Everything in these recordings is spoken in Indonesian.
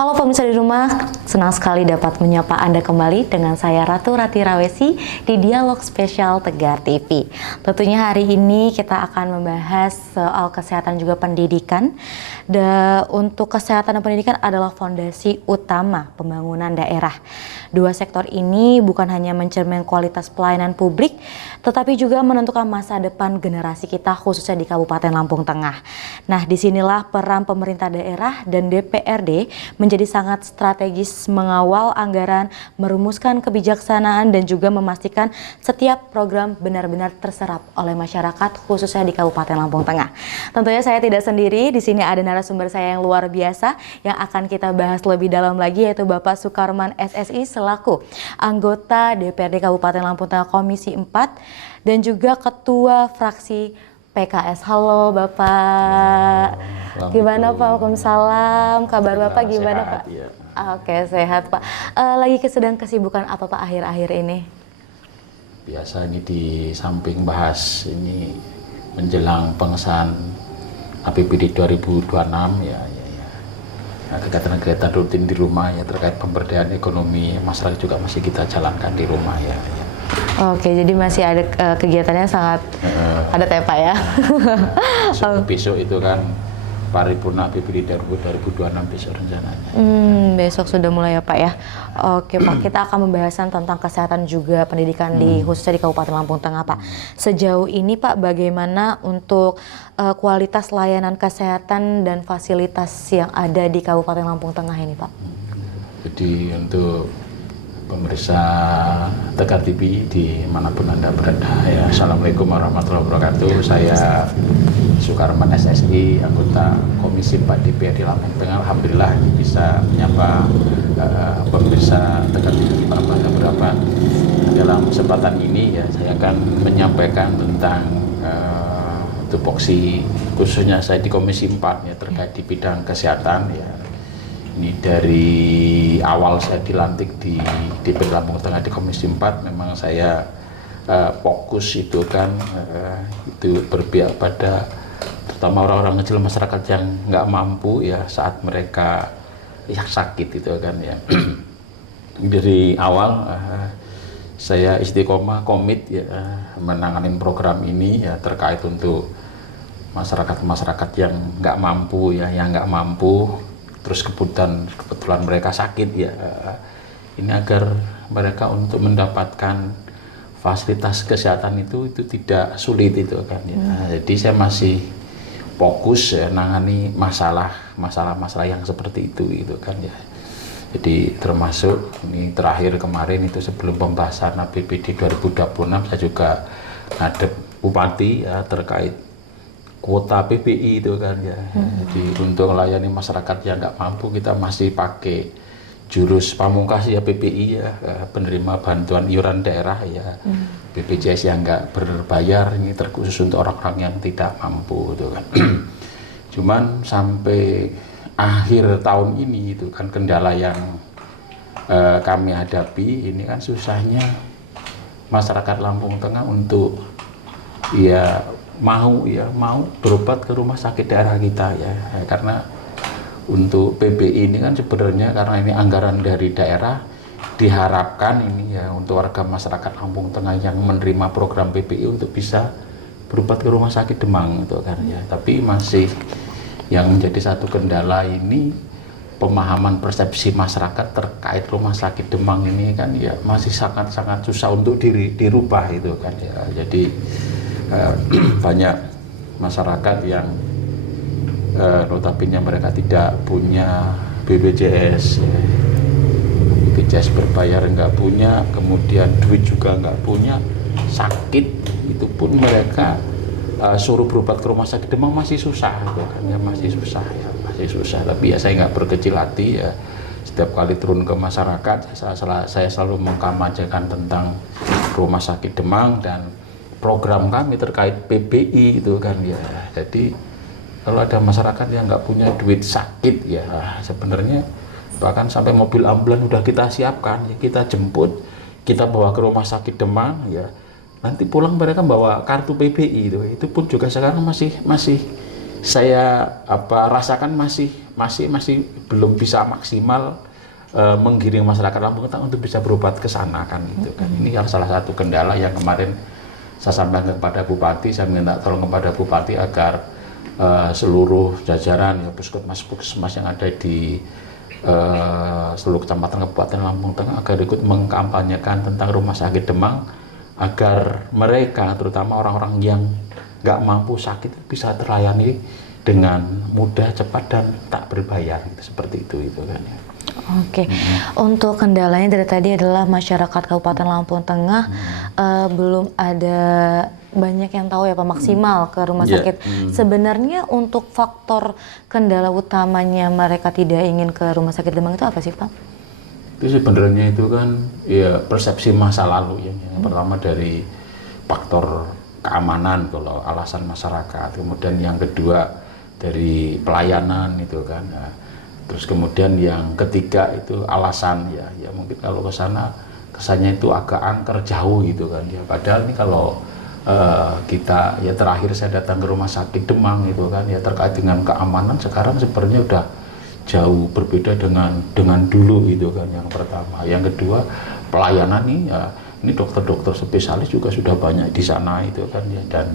Halo pemirsa di rumah, senang sekali dapat menyapa Anda kembali dengan saya Ratu Rati Rawesi di Dialog Spesial Tegar TV. Tentunya hari ini kita akan membahas soal kesehatan juga pendidikan. Untuk kesehatan dan pendidikan adalah fondasi utama pembangunan daerah. Dua sektor ini bukan hanya mencermin kualitas pelayanan publik, tetapi juga menentukan masa depan generasi kita khususnya di Kabupaten Lampung Tengah. Nah, disinilah peran pemerintah daerah dan DPRD menjadi sangat strategis mengawal anggaran, merumuskan kebijaksanaan dan juga memastikan setiap program benar-benar terserap oleh masyarakat khususnya di Kabupaten Lampung Tengah. Tentunya saya tidak sendiri, di sini ada narasumber saya yang luar biasa yang akan kita bahas lebih dalam lagi, yaitu Bapak Sukarman SSI selaku anggota DPRD Kabupaten Lampung Tengah Komisi 4 dan juga Ketua Fraksi PKS. Halo Bapak, gimana Pak? Waalaikumsalam. Kabar Bapak gimana sehat, Pak? Ya. Oke, sehat Pak. Lagi sedang kesibukan apa Pak akhir-akhir ini? Biasa ini di samping bahas ini menjelang pengesahan APBD 2026 ya. Nah, kegiatan-kegiatan rutin di rumah ya terkait pemberdayaan ekonomi masyarakat juga masih kita jalankan di rumah ya. Oke, jadi masih ada kegiatannya sangat padat ya Pak ya. Besok itu kan paripurna APBD 2026 besok rencananya. Besok sudah mulai ya Pak ya. Oke Pak, kita akan membahasan tentang kesehatan juga pendidikan di khususnya di Kabupaten Lampung Tengah Pak. Sejauh ini Pak, bagaimana untuk kualitas layanan kesehatan dan fasilitas yang ada di Kabupaten Lampung Tengah ini Pak? Jadi untuk pemirsa Tegar TV dimanapun Anda berada ya, Assalamualaikum warahmatullahi wabarakatuh. Saya Sukarman SSI, anggota Komisi 4 DPRD Lampung Tengah. Alhamdulillah bisa menyapa pemirsa Tegar TV dimanapun berada. Dalam kesempatan ini ya saya akan menyampaikan tentang tupoksi khususnya saya di Komisi 4 ya terkait di bidang kesehatan ya. Ini dari awal saya dilantik di DPRD Lampung Tengah di Komisi 4 memang saya fokus itu kan itu berpihak pada terutama orang-orang kecil masyarakat yang nggak mampu ya saat mereka yang sakit itu kan ya. Dari awal saya istiqomah komit ya menangani program ini ya terkait untuk masyarakat yang nggak mampu ya, yang nggak mampu terus kebetulan mereka sakit ya, ini agar mereka untuk mendapatkan fasilitas kesehatan itu tidak sulit itu kan ya. Jadi saya masih fokus ya nangani masalah yang seperti itu kan ya. Jadi termasuk ini terakhir kemarin itu sebelum pembahasan APBD 2026 saya juga ngadep Bupati ya terkait kuota PPI itu kan ya. Jadi untuk melayani masyarakat yang nggak mampu kita masih pakai jurus pamungkas ya PPI ya, penerima bantuan iuran daerah ya, BPJS yang nggak berbayar ini terkhusus untuk orang-orang yang tidak mampu itu kan. Cuman sampai akhir tahun ini itu kan kendala yang kami hadapi ini kan susahnya masyarakat Lampung Tengah untuk mau berobat ke rumah sakit daerah kita ya, karena untuk PPI ini kan sebenarnya karena ini anggaran dari daerah diharapkan ini ya untuk warga masyarakat Lampung Tengah yang menerima program PPI untuk bisa berobat ke rumah sakit Demang itu kan ya, tapi masih yang menjadi satu kendala ini pemahaman persepsi masyarakat terkait rumah sakit Demang ini kan ya masih sangat-sangat susah untuk dirubah itu kan ya. Jadi banyak masyarakat yang notabene mereka tidak punya BPJS ya. BPJS berbayar nggak punya, kemudian duit juga nggak punya, sakit itu pun mereka suruh berobat ke rumah sakit Demang masih susah gitu kan ya, masih susah. Tapi ya saya nggak berkecil hati ya, setiap kali turun ke masyarakat saya selalu mengkampanyekan tentang rumah sakit Demang dan program kami terkait PPI itu kan ya. Jadi kalau ada masyarakat yang nggak punya duit sakit ya sebenarnya bahkan sampai mobil ambulan udah kita siapkan ya, kita jemput, kita bawa ke rumah sakit Demang ya, nanti pulang mereka bawa kartu PPI itu pun juga sekarang masih saya rasakan masih belum bisa maksimal menggiring masyarakat Lampung Tengah untuk bisa berobat ke sana kan gitu kan. Ini salah satu kendala yang kemarin saya sampaikan kepada Bupati. Saya minta tolong kepada Bupati agar seluruh jajaran ya puskesmas yang ada di seluruh kecamatan Kabupaten Lampung Tengah agar ikut mengkampanyekan tentang rumah sakit Demang, agar mereka terutama orang-orang yang nggak mampu sakit bisa terlayani dengan mudah, cepat dan tak berbayar seperti itu kan ya. Oke, untuk kendalanya dari tadi adalah masyarakat Kabupaten Lampung Tengah belum ada banyak yang tahu ya Pak maksimal ke rumah sakit. Sebenarnya untuk faktor kendala utamanya mereka tidak ingin ke rumah sakit Demang itu apa sih Pak? Itu sebenarnya itu kan ya persepsi masa lalu ya. Yang pertama dari faktor keamanan kalau alasan masyarakat, kemudian yang kedua dari pelayanan itu kan. Nah, terus kemudian yang ketiga itu alasan ya mungkin kalau ke sana kesannya itu agak angker jauh gitu kan ya. Padahal ini kalau kita ya terakhir saya datang ke rumah sakit Demang itu kan ya terkait dengan keamanan sekarang sebenarnya udah jauh berbeda dengan dulu gitu kan yang pertama. Yang kedua pelayanan nih ya, ini dokter-dokter spesialis juga sudah banyak di sana itu kan ya, dan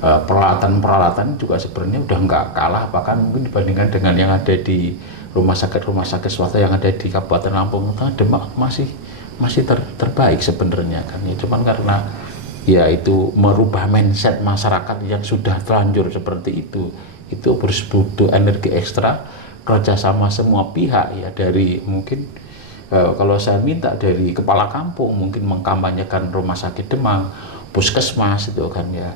peralatan-peralatan juga sebenarnya udah nggak kalah bahkan mungkin dibandingkan dengan yang ada di rumah sakit swasta yang ada di Kabupaten Lampung Tengah. Demak masih terbaik sebenarnya kan ya, cuman karena ya itu merubah mindset masyarakat yang sudah terlanjur seperti itu butuh energi ekstra kerjasama semua pihak ya, dari mungkin kalau saya minta dari kepala kampung mungkin mengkampanyekan rumah sakit Demang, puskesmas itu kan ya,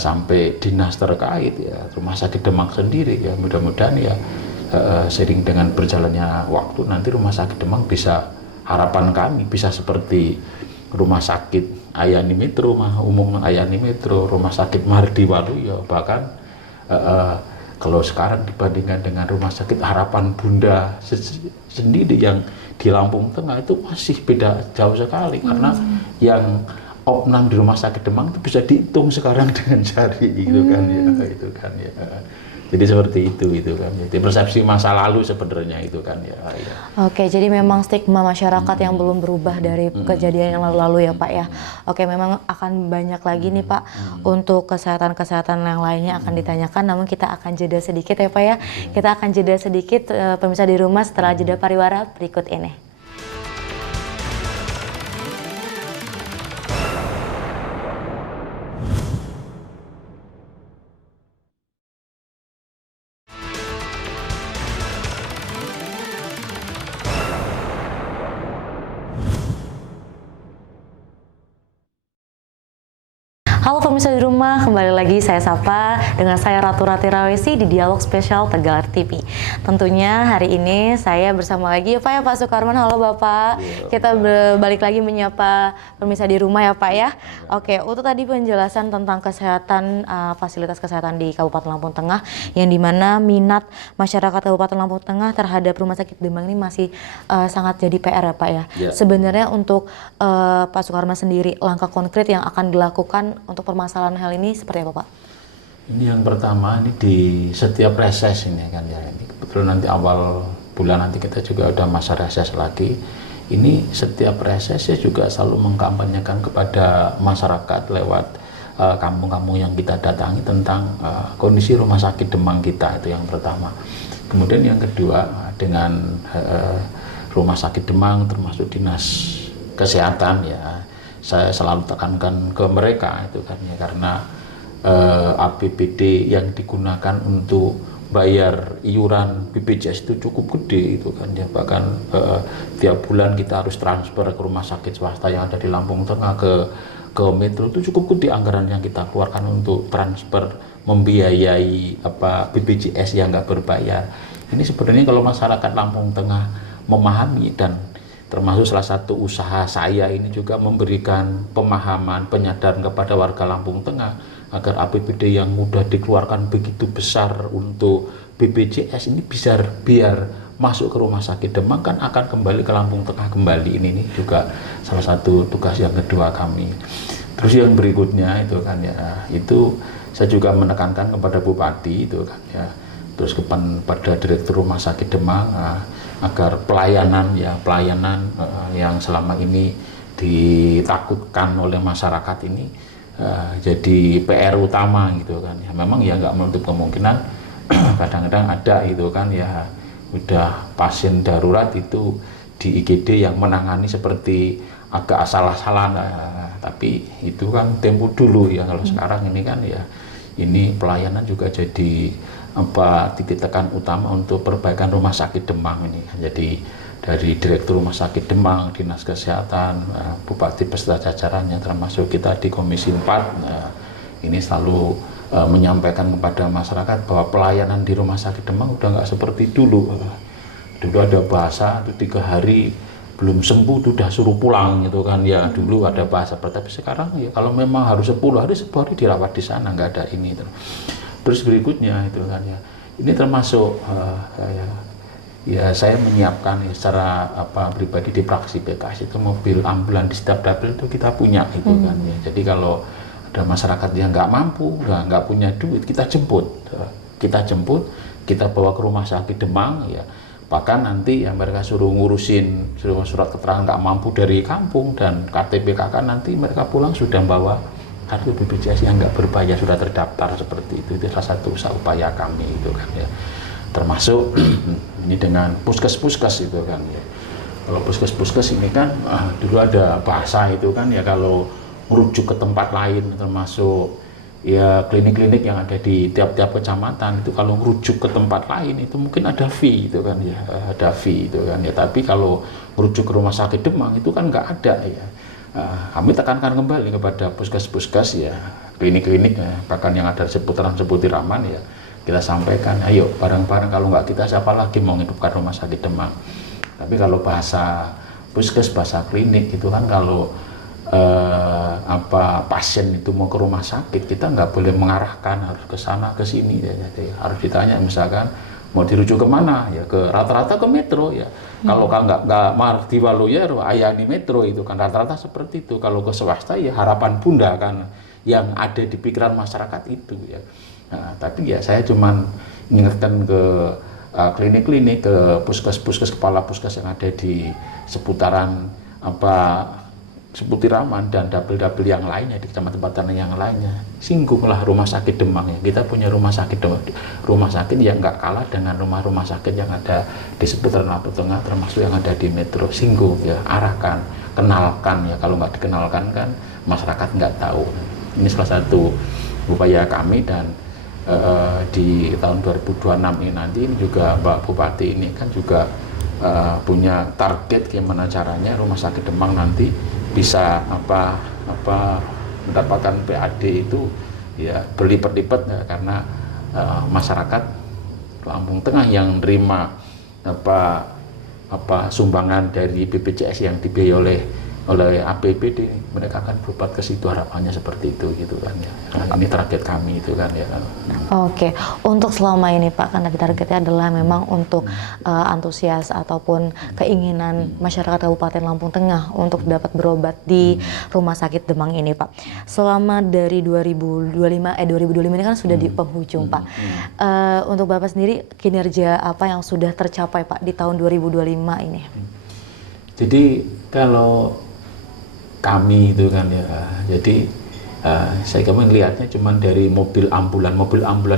sampai dinas terkait ya, rumah sakit Demang sendiri ya, mudah-mudahan ya seiring dengan berjalannya waktu nanti rumah sakit Demang bisa, harapan kami bisa seperti rumah sakit Ayani Metro, rumah umum Ayani Metro, rumah sakit Mardi Waluyo, bahkan kalau sekarang dibandingkan dengan rumah sakit Harapan Bunda sendiri yang di Lampung Tengah itu masih beda jauh sekali, karena yang opnam di rumah sakit Demang itu bisa dihitung sekarang dengan jari gitu kan ya, itu kan ya. Jadi seperti itu kan ya. Jadi persepsi masa lalu sebenarnya itu kan ya. Oke, jadi memang stigma masyarakat yang belum berubah dari kejadian yang lalu-lalu ya Pak ya. Oke, memang akan banyak lagi nih Pak untuk kesehatan-kesehatan yang lainnya akan ditanyakan, namun kita akan jeda sedikit ya Pak ya. Kita akan jeda sedikit pemirsa di rumah setelah jeda pariwara berikut ini. Halo pemirsa di rumah, kembali lagi saya sapa dengan saya Ratu Rawesi di Dialog Spesial Tegar TV. Tentunya hari ini saya bersama lagi ya Pak ya, Pak Sukarman. Halo Bapak, kita balik lagi menyapa pemirsa di rumah ya Pak ya. Oke, untuk tadi penjelasan tentang kesehatan, fasilitas kesehatan di Kabupaten Lampung Tengah, yang dimana minat masyarakat Kabupaten Lampung Tengah terhadap rumah sakit Demang ini masih sangat jadi PR ya Pak ya. Sebenarnya untuk Pak Sukarman sendiri, langkah konkret yang akan dilakukan untuk permasalahan hal ini seperti apa Pak? Ini yang pertama, ini di setiap reses ini kan ya, ini kebetulan nanti awal bulan nanti kita juga udah masa reses lagi. Ini setiap reses ya juga selalu mengkampanyekan kepada masyarakat lewat kampung-kampung yang kita datangi tentang kondisi rumah sakit Demang kita, itu yang pertama. Kemudian yang kedua, dengan rumah sakit Demang termasuk dinas kesehatan ya, saya selalu tekankan ke mereka itu kan ya, karena APBD yang digunakan untuk bayar iuran BPJS itu cukup gede itu kan ya, bahkan tiap bulan kita harus transfer ke rumah sakit swasta yang ada di Lampung Tengah ke Metro, itu cukup gede anggaran yang kita keluarkan untuk transfer membiayai BPJS yang nggak berbayar. Ini sebenarnya kalau masyarakat Lampung Tengah memahami, dan termasuk salah satu usaha saya ini juga memberikan pemahaman, penyadaran kepada warga Lampung Tengah agar APBD yang mudah dikeluarkan begitu besar untuk BPJS ini bisa biar masuk ke rumah sakit Demang kan akan kembali ke Lampung Tengah kembali. Ini juga salah satu tugas yang kedua kami. Terus yang berikutnya itu kan ya, itu saya juga menekankan kepada Bupati itu kan ya, terus kepada Direktur Rumah Sakit Demang agar pelayanan yang selama ini ditakutkan oleh masyarakat ini jadi PR utama gitu kan ya. Memang ya nggak menutup kemungkinan kadang-kadang ada itu kan ya, udah pasien darurat itu di IGD yang menangani seperti agak asal-asalan, tapi itu kan tempo dulu ya. Kalau sekarang ini kan ya, ini pelayanan juga jadi titik tekan utama untuk perbaikan Rumah Sakit Demang ini. Jadi dari Direktur Rumah Sakit Demang, Dinas Kesehatan, Bupati beserta jajarannya, termasuk kita di Komisi 4, ini selalu menyampaikan kepada masyarakat bahwa pelayanan di Rumah Sakit Demang udah nggak seperti dulu. Dulu ada bahasa itu 3 hari belum sembuh udah suruh pulang gitu kan ya. Dulu ada bahasa, tapi sekarang ya kalau memang harus 10 hari dirawat di sana, nggak ada ini. Terus berikutnya itu kan ya, ini termasuk ya saya menyiapkan ya, secara pribadi di fraksi PKS itu mobil ambulan di setiap dapil itu kita punya itu kan ya. Jadi kalau ada masyarakat yang nggak mampu, nggak punya duit, kita jemput, kita bawa ke Rumah Sakit Demang ya. Bahkan nanti ya mereka suruh ngurusin surat keterangan nggak mampu dari kampung, dan KTP KK nanti mereka pulang sudah bawa kartu BPJS yang nggak berbayar, sudah terdaftar seperti itu. Itu salah satu upaya kami itu kan ya. Termasuk ini dengan puskes-puskes itu kan ya. Kalau puskes-puskes ini kan dulu ada bahasa itu kan ya, kalau merujuk ke tempat lain, termasuk ya klinik-klinik yang ada di tiap-tiap kecamatan itu, kalau merujuk ke tempat lain itu mungkin ada fee itu kan ya, ada fee itu kan ya. Tapi kalau merujuk ke Rumah Sakit Demang itu kan nggak ada ya. Kami tekankan kembali kepada puskes-puskes ya, klinik-klinik ya, bahkan yang ada seputaran-seputiraman ya, kita sampaikan, ayo bareng-bareng, kalau nggak kita siapa lagi mau menghidupkan Rumah Sakit Demang. Tapi kalau bahasa puskes, bahasa klinik itu kan, kalau pasien itu mau ke rumah sakit, kita nggak boleh mengarahkan harus ke sana ke sini ya. Jadi harus ditanya, misalkan mau dirujuk kemana ya, ke rata-rata ke metro ya. Kalau kan nggak Marti Waluyo Ayani Metro itu kan rata-rata seperti itu. Kalau ke swasta ya Harapan Bunda kan yang ada di pikiran masyarakat itu ya. Nah, tapi ya saya cuman ingatkan ke klinik-klinik, ke puskes-puskes, kepala puskes yang ada di seputaran seputiraman dan dapil-dapil yang lainnya, di kecamatan yang lainnya, singgunglah Rumah Sakit Demang ya. Kita punya rumah sakit yang nggak kalah dengan rumah-rumah sakit yang ada di seputaran Lampung Tengah, termasuk yang ada di Metro. Singgung ya, arahkan, kenalkan ya. Kalau nggak dikenalkan kan masyarakat nggak tahu. Ini salah satu upaya kami, dan di tahun 2026 ini nanti ini juga Mbak Bupati ini kan juga punya target gimana caranya Rumah Sakit Demang nanti bisa mendapatkan PAD itu ya berlipat-lipat ya, karena masyarakat Lampung Tengah yang nerima sumbangan dari BPJS yang dibiayai oleh APBD, mereka akan berobat ke situ, harapannya seperti itu gitu kan ya. Nah, ini target kami itu kan ya. Oke, untuk selama ini Pak, kan tadi targetnya adalah memang untuk antusias ataupun keinginan masyarakat Kabupaten Lampung Tengah untuk dapat berobat di Rumah Sakit Demang ini Pak. Selama dari 2025 ini kan sudah di penghujung Pak. Untuk Bapak sendiri, kinerja apa yang sudah tercapai Pak di tahun 2025 ini? Jadi kalau kami itu kan ya, jadi saya kemarin lihatnya cuman dari mobil ambulan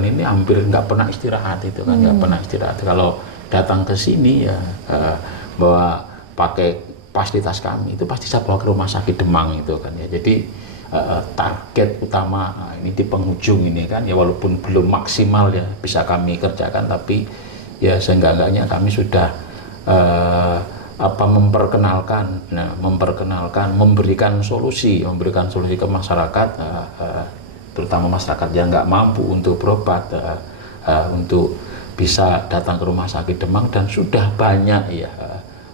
ini hampir nggak pernah istirahat itu kan, nggak pernah istirahat. Kalau datang ke sini ya bawa pakai fasilitas kami itu pasti saya bawa ke Rumah Sakit Demang itu kan ya. Jadi target utama ini di penghujung ini kan ya, walaupun belum maksimal ya bisa kami kerjakan, tapi ya seenggak-enggaknya kami sudah memperkenalkan, memberikan solusi ke masyarakat, terutama masyarakat yang nggak mampu untuk berobat, untuk bisa datang ke Rumah Sakit Demang, dan sudah banyak ya.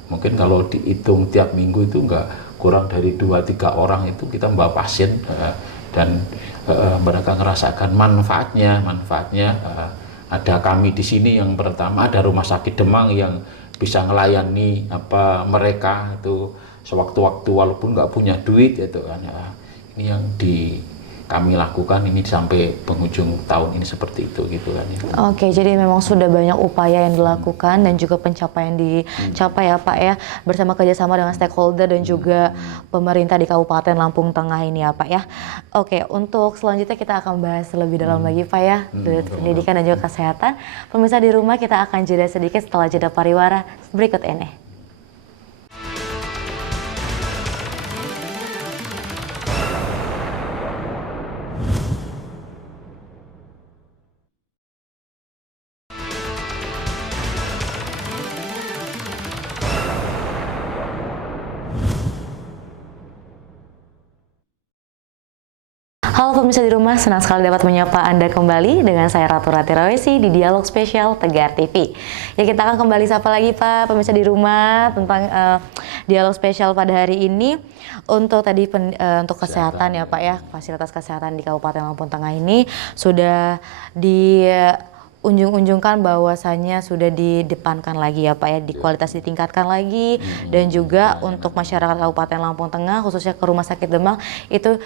Mungkin kalau dihitung tiap minggu itu nggak kurang dari 2-3 orang itu kita membawa pasien, dan mereka merasakan manfaatnya. Ada kami di sini yang pertama, ada Rumah Sakit Demang yang bisa melayani mereka itu sewaktu-waktu walaupun nggak punya duit itu kan ya. Ini yang kami lakukan ini sampai penghujung tahun ini seperti itu gitu kan ya. Oke, jadi memang sudah banyak upaya yang dilakukan dan juga pencapaian dicapai ya Pak ya, bersama kerjasama dengan stakeholder dan juga pemerintah di Kabupaten Lampung Tengah ini ya Pak ya. Oke, untuk selanjutnya kita akan bahas lebih dalam lagi Pak ya, dari pendidikan dan juga kesehatan. Pemirsa di rumah, kita akan jeda sedikit setelah jeda pariwara berikut ini. Halo pemirsa di rumah, senang sekali dapat menyapa Anda kembali dengan saya Ratu Rawesi di Dialog Spesial Tegar TV. Ya, kita akan kembali sapa lagi Pak pemirsa di rumah tentang dialog spesial pada hari ini untuk tadi untuk kesehatan ya Pak ya, fasilitas kesehatan di Kabupaten Lampung Tengah ini sudah unjung-unjungkan bahwasannya sudah didepankan lagi ya Pak ya, di kualitas ditingkatkan lagi, dan juga untuk masyarakat Kabupaten Lampung Tengah khususnya ke Rumah Sakit Demang itu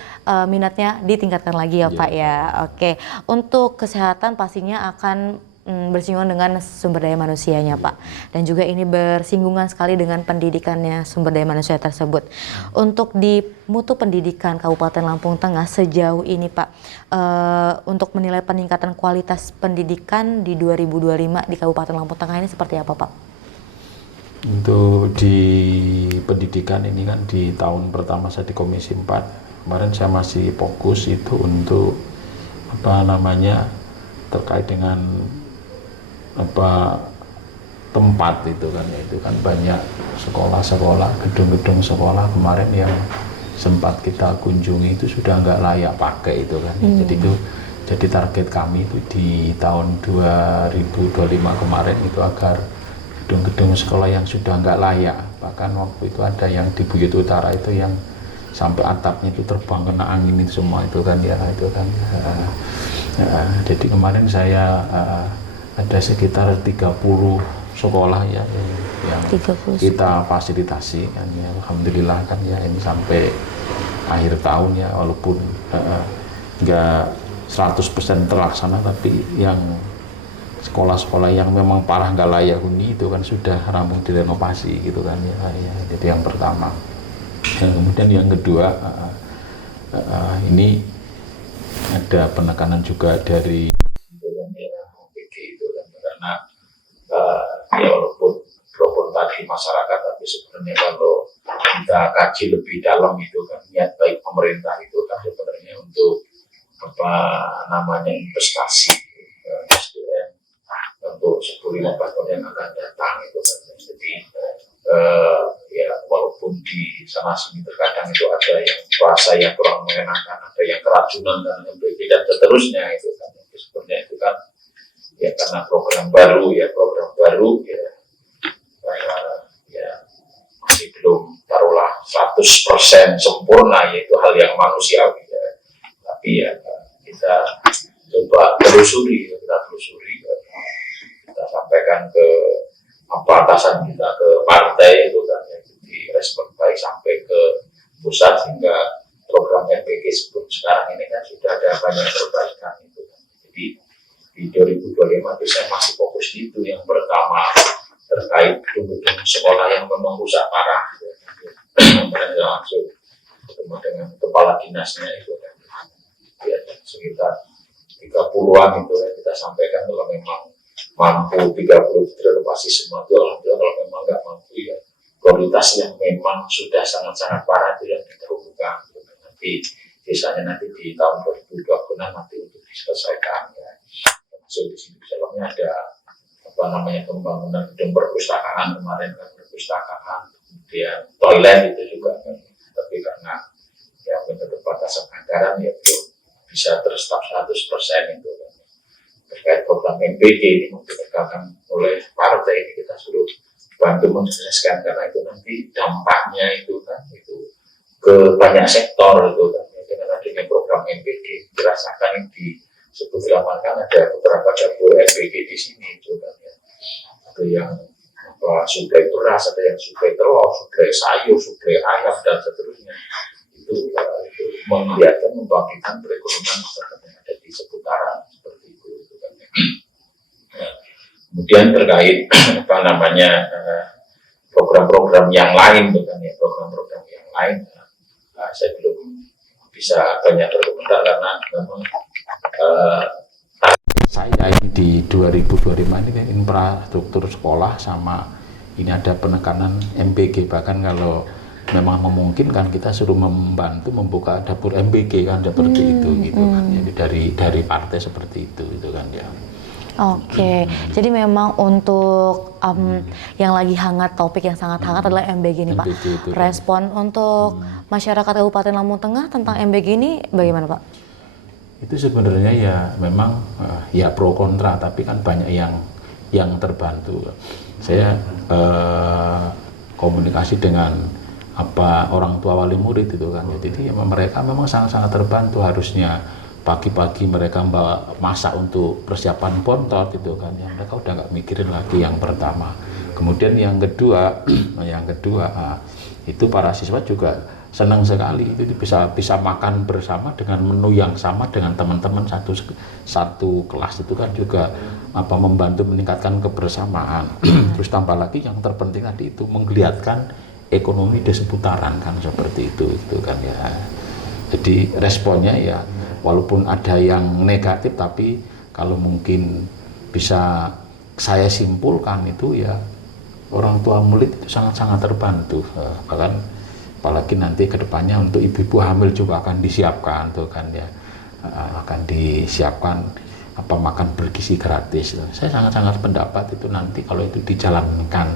minatnya ditingkatkan lagi ya Pak ya. Oke, untuk kesehatan pastinya akan bersinggungan dengan sumber daya manusianya Pak, dan juga ini bersinggungan sekali dengan pendidikannya sumber daya manusia tersebut. Untuk di mutu pendidikan Kabupaten Lampung Tengah sejauh ini Pak, untuk menilai peningkatan kualitas pendidikan di 2025 di Kabupaten Lampung Tengah ini seperti apa Pak? Untuk di pendidikan ini kan di tahun pertama saya di Komisi 4, kemarin saya masih fokus itu untuk terkait dengan tempat itu kan banyak sekolah-sekolah, gedung-gedung sekolah kemarin yang sempat kita kunjungi itu sudah nggak layak pakai itu kan. Jadi target kami itu di tahun 2025 kemarin itu agar gedung-gedung sekolah yang sudah nggak layak, bahkan waktu itu ada yang di Buyut Utara itu yang sampai atapnya itu terbang kena angin itu semua itu kan ya itu kan. Jadi kemarin saya ada sekitar 30 sekolah ya yang kita fasilitasi kan ya, alhamdulillah kan ya, ini sampai akhir tahun ya, walaupun nggak 100% terlaksana, tapi yang sekolah-sekolah yang memang parah nggak layak huni itu kan sudah rampung direnovasi gitu kan ya, jadi yang pertama. Kemudian yang kedua, ini ada penekanan juga dari ya walaupun tadi masyarakat, tapi sebenarnya kalau kita kaji lebih dalam itu kan niat baik pemerintah itu kan sebenarnya untuk investasi SDM untuk 10-15 tahun yang akan datang itu kan. Jadi ya walaupun di sana sini terkadang itu ada yang rasa yang kurang mengenakan, ada yang keracunan dan dan seterusnya itu kan. Sebenarnya itu kan ya karena program baru ya masih belum taruhlah 100% sempurna, yaitu hal yang manusiawi ya. Tapi ya kita coba telusuri, kita sampaikan ke atasan kita, ke partai itu kan ya, direspon baik sampai ke pusat, sehingga program NPG sebelum sekarang ini kan sudah ada banyak perbaikan itu kan. Jadi di 2025 itu saya masih fokus di itu. Yang pertama terkait gedung-gedung sekolah yang memang rusak parah, saya langsung ketemu dengan kepala dinasnya itu kan ya, sekitar 30-an itu ya, kita sampaikan kalau memang mampu 30 direnovasi semua itu alhamdulillah, kalau memang nggak mampu ya kualitas yang memang sudah sangat-sangat parah itu yang diterbuka gitu. Nanti sisanya nanti di tahun 2026 nanti untuk diselesaikan ya. So, di sini dalamnya ada pembangunan gedung perpustakaan kemarin kan, perpustakaan, kemudian toilet itu juga kan. Tapi karena ya keterbatasan anggaran ya belum bisa terstaf 100% itu kan. Terkait program MPD ini ditegakkan oleh partai ini, kita suruh bantu mensukseskan, karena itu nanti dampaknya itu kan itu ke banyak sektor itu kan. Dengan adanya program MPD dirasakan di sebut kan ada beberapa dapur MPG di sini itu kan ya. Ada yang suplai beras, ada yang suplai telur, suplai sayur, suplai ayam dan seterusnya. Itu menggiatkan membangkitkan perekonomian masyarakat yang ada di seputaran seperti itu kan. Nah, kemudian terkait apa namanya program-program yang lain kan ya, program-program yang lain saya belum bisa banyak berkomentar karena memang saya ini di 2025 ini kan infrastruktur sekolah sama ini ada penekanan MBG, bahkan kalau memang memungkinkan kita suruh membantu membuka dapur MBG kan seperti itu gitu kan. Jadi dari partai seperti itu kan ya. Oke, jadi memang untuk yang lagi hangat, topik yang sangat hangat adalah MBG nih Pak. itu, Respon untuk masyarakat Kabupaten Lampung Tengah tentang MBG ini bagaimana Pak? Itu sebenarnya ya memang ya pro kontra, tapi kan banyak yang terbantu. Saya komunikasi dengan orang tua wali murid itu kan, jadi mereka memang sangat-sangat terbantu. Harusnya pagi-pagi mereka masak untuk persiapan bontot itu kan, yang mereka udah nggak mikirin lagi yang pertama. Kemudian yang kedua itu para siswa juga senang sekali, itu bisa makan bersama dengan menu yang sama dengan teman-teman satu kelas itu kan juga membantu meningkatkan kebersamaan. Terus tambah lagi yang terpenting tadi itu menggeliatkan ekonomi di seputaran kan seperti itu kan ya. Jadi responnya ya walaupun ada yang negatif, tapi kalau mungkin bisa saya simpulkan itu ya orang tua murid itu sangat-sangat terbantu. Bahkan apalagi nanti kedepannya untuk ibu-ibu hamil juga akan disiapkan tuh kan ya, akan disiapkan makan bergizi gratis. Saya sangat-sangat pendapat itu nanti kalau itu dijalankan,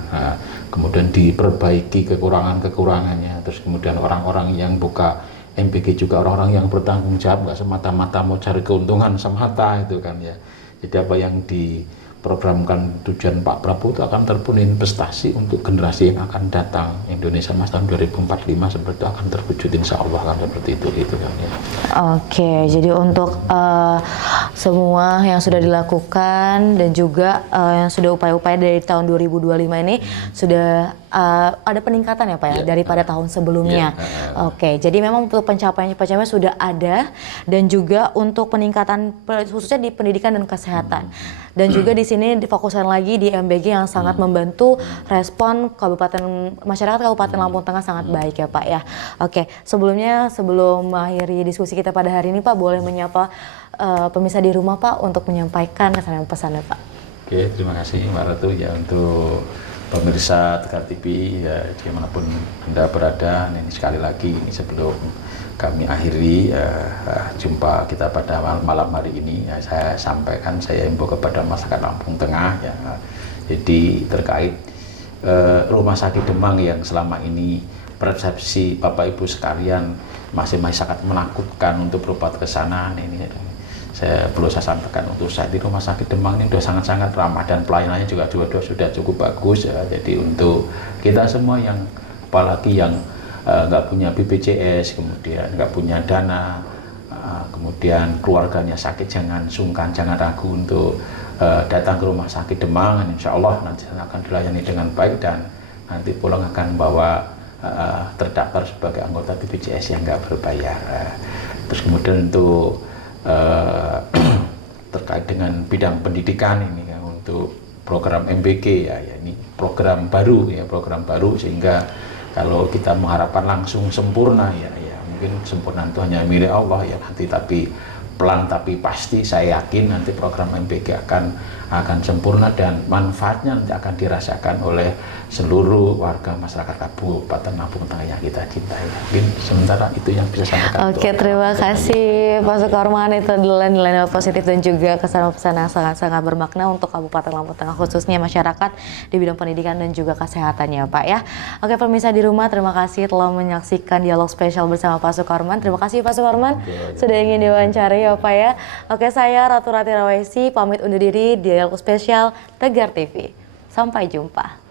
kemudian diperbaiki kekurangannya, terus kemudian orang-orang yang buka MBG juga orang-orang yang bertanggung jawab, nggak semata-mata mau cari keuntungan semata itu kan ya. Jadi apa yang diprogramkan tujuan Pak Prabowo itu akan terpenuhi investasi untuk generasi yang akan datang. Indonesia Mas tahun 2045 seperti itu akan terwujud insya Allah kan seperti itu kan ya. Oke, jadi untuk semua yang sudah dilakukan dan juga yang sudah upaya-upaya dari tahun 2025 ini sudah ada peningkatan ya Pak ya, daripada tahun sebelumnya. Oke, jadi memang untuk pencapaian sudah ada, dan juga untuk peningkatan khususnya di pendidikan dan kesehatan. Dan juga di sini difokuskan lagi di MBG yang sangat membantu respon masyarakat Kabupaten Lampung Tengah sangat baik ya Pak ya. Oke, sebelum mengakhiri diskusi kita pada hari ini Pak, boleh menyapa pemirsa di rumah Pak untuk menyampaikan kesan dan pesannya Pak. Oke, terima kasih Mbak Ratu ya untuk pemirsa Tegar TV ya dimanapun Anda berada. Ini sekali lagi sebelum kami akhiri jumpa kita pada malam hari ini ya, saya himbau kepada masyarakat Lampung Tengah ya. Jadi terkait rumah sakit Demang yang selama ini persepsi Bapak Ibu sekalian masih sangat menakutkan untuk berobat ke sana, ini perlu saya sampaikan untuk saat di rumah sakit Demang ini sudah sangat-sangat ramah dan pelayanannya juga sudah cukup bagus ya. Jadi untuk kita semua yang apalagi yang nggak punya BPJS, kemudian nggak punya dana, kemudian keluarganya sakit, jangan sungkan, jangan ragu untuk datang ke rumah sakit Demang. Insya Allah nanti akan dilayani dengan baik dan nanti pulang akan bawa terdaftar sebagai anggota BPJS yang nggak berbayar. Terus kemudian untuk terkait dengan bidang pendidikan ini ya, untuk program MBG ya ini program baru sehingga kalau kita mengharapkan langsung sempurna ya mungkin sempurna itu hanya milik Allah ya nanti, tapi pelan tapi pasti saya yakin nanti program MBG akan sempurna dan manfaatnya nanti akan dirasakan oleh seluruh warga masyarakat Kabupaten Lampung Tengah yang kita cintai. Mungkin sementara itu yang bisa saya sampaikan. Oke, terima kasih Pak Sukarman. Itu adalah nilai positif dan juga kesan-pesan yang sangat-sangat bermakna untuk Kabupaten Lampung Tengah, khususnya masyarakat di bidang pendidikan dan juga kesehatannya Pak ya. Oke, pemirsa di rumah, terima kasih telah menyaksikan dialog spesial bersama Pak Sukarman. Terima kasih Pak Sukarman sudah ingin diwawancari ya Pak ya. Oke, saya Ratu Rati Rawesi pamit undur diri di dialog spesial Tegar TV. Sampai jumpa.